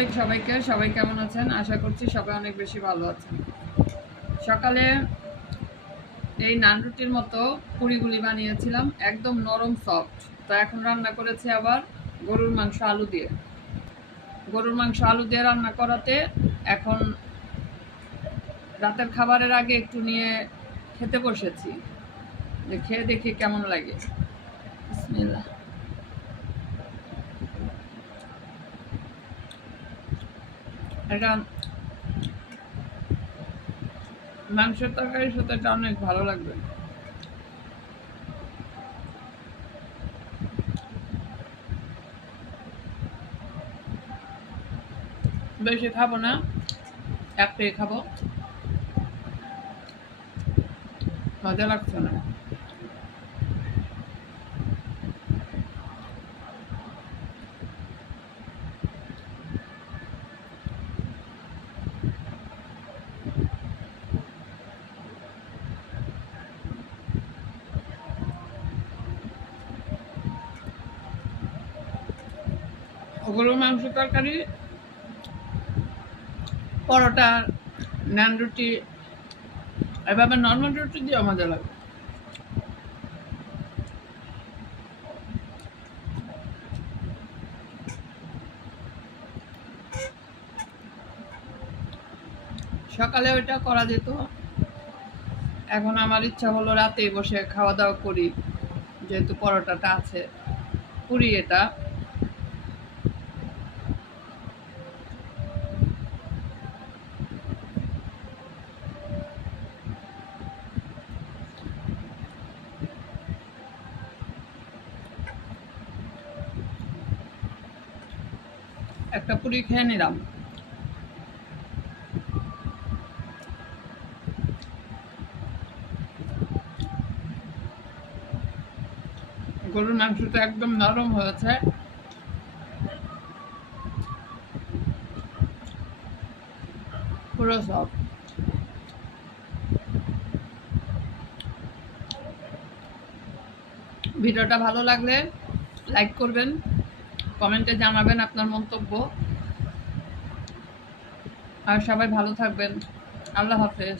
আলাইকুম সবাইকে। সবাই কেমন আছেন? আশা করছি সবাই অনেক বেশি ভালো আছেন। সকালে এই নান রুটির মতো পুরিগুলি বানিয়েছিলাম, একদম নরম সফট। তো এখন রান্না করেছি আবার গরুর মাংস আলু দিয়ে। গরুর মাংস আলু দিয়ে রান্না করাতে এখন রাতের খাবারের আগে একটু নিয়ে খেতে বসেছি, যে খেয়ে দেখি কেমন লাগে। বিসমিল্লাহ। এটা মাংসের তরকারির সাথে এটা অনেক ভালো লাগবে। বেশি খাবো না, একটাই খাবো, মজা লাগছে না। গরুর মাংস তরকারি, পরোটা, নান রুটি, এভাবে নর্মাল রুটি দিয়েও মজা লাগে। সকালে ওইটা করা যেত, এখন আমার ইচ্ছা হলো রাতে বসে খাওয়া দাওয়া করি, যেহেতু পরোটাটা আছে। পুরি এটা একটা পুরি খেয়ে নিলাম। গরুর মাংসটা একদম নরম হয়েছে, পুরো সব। ভিডিওটা ভালো লাগলে লাইক করবেন, কমেন্টে জানাবেন আপনার মন্তব্য, আর সবাই ভালো থাকবেন। আল্লাহ হাফেজ।